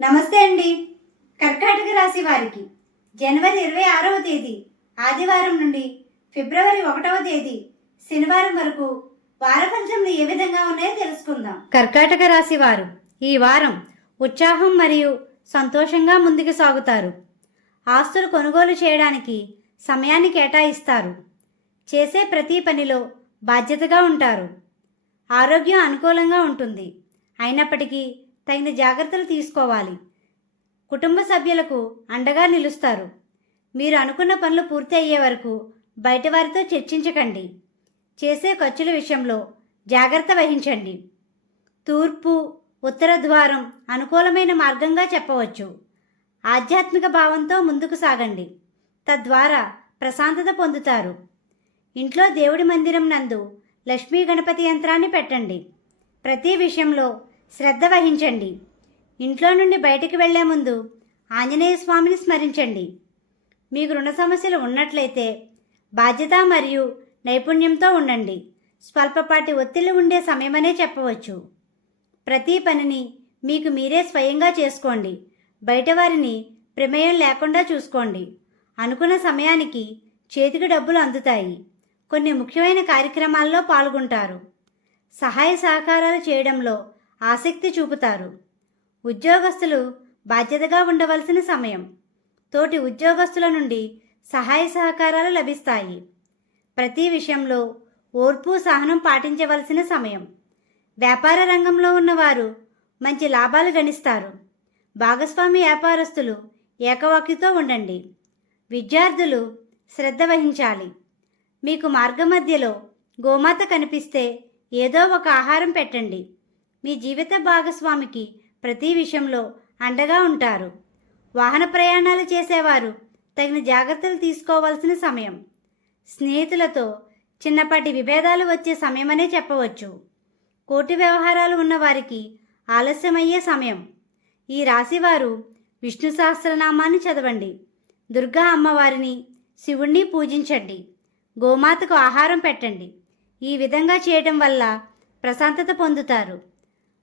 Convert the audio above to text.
నమస్తే అండి. కర్కాటక రాశి వారికి జనవరి ఇరవై ఆరవ తేదీ ఆదివారం నుండి ఫిబ్రవరి ఒకటవ తేదీ శనివారం వరకు వార ఏ విధంగా ఉన్నాయో తెలుసుకుందాం. కర్కాటక రాశి వారు ఈ వారం ఉత్సాహం మరియు సంతోషంగా ముందుకు సాగుతారు. ఆస్తులు కొనుగోలు చేయడానికి సమయాన్ని కేటాయిస్తారు. చేసే ప్రతి పనిలో బాధ్యతగా ఉంటారు. ఆరోగ్యం అనుకూలంగా ఉంటుంది. అయినప్పటికీ తగిన జాగ్రత్తలు తీసుకోవాలి. కుటుంబ సభ్యులకు అండగా నిలుస్తారు. మీరు అనుకున్న పనులు పూర్తి అయ్యే వరకు బయట వారితో చర్చించకండి. చేసే ఖర్చుల విషయంలో జాగ్రత్త వహించండి. తూర్పు ఉత్తర ద్వారం అనుకూలమైన మార్గంగా చెప్పవచ్చు. ఆధ్యాత్మిక భావంతో ముందుకు సాగండి. తద్వారా ప్రశాంతత పొందుతారు. ఇంట్లో దేవుడి మందిరం నందు లక్ష్మీ గణపతి యంత్రాన్ని పెట్టండి. ప్రతి విషయంలో శ్రద్ధ వహించండి. ఇంట్లో నుండి బయటికి వెళ్ళే ముందు ఆంజనేయ స్వామిని స్మరించండి. మీకు రుణ సమస్యలు ఉన్నట్లయితే బాధ్యత మరియు నైపుణ్యంతో ఉండండి. స్వల్పపాటి ఒత్తిళ్ళు ఉండే సమయమనే చెప్పవచ్చు. ప్రతి పనిని మీకు మీరే స్వయంగా చేసుకోండి. బయట వారిని ప్రమేయం లేకుండా చూసుకోండి. అనుకున్న సమయానికి చేతికి డబ్బులు అందుతాయి. కొన్ని ముఖ్యమైన కార్యక్రమాల్లో పాల్గొంటారు. సహాయ సహకారాలు చేయడంలో ఆసక్తి చూపుతారు. ఉద్యోగస్తులు బాధ్యతగా ఉండవలసిన సమయం. తోటి ఉద్యోగస్తుల నుండి సహాయ సహకారాలు లభిస్తాయి. ప్రతి విషయంలో ఓర్పు సహనం పాటించవలసిన సమయం. వ్యాపార రంగంలో ఉన్నవారు మంచి లాభాలు గణిస్తారు. భాగస్వామి వ్యాపారస్తులు ఏకవాక్యతో ఉండండి. విద్యార్థులు శ్రద్ధ వహించాలి. మీకు మార్గమధ్యలో గోమాత కనిపిస్తే ఏదో ఒక ఆహారం పెట్టండి. మీ జీవిత భాగస్వామికి ప్రతి విషయంలో అండగా ఉంటారు. వాహన ప్రయాణాలు చేసేవారు తగిన జాగ్రత్తలు తీసుకోవాల్సిన సమయం. స్నేహితులతో చిన్నపాటి విభేదాలు వచ్చే సమయమనే చెప్పవచ్చు. కోటి వ్యవహారాలు ఉన్నవారికి ఆలస్యమయ్యే సమయం. ఈ రాశివారు విష్ణు సహస్రనామాన్ని చదవండి. దుర్గా అమ్మవారిని శివుణ్ణి పూజించండి. గోమాతకు ఆహారం పెట్టండి. ఈ విధంగా చేయటం వల్ల ప్రశాంతత పొందుతారు.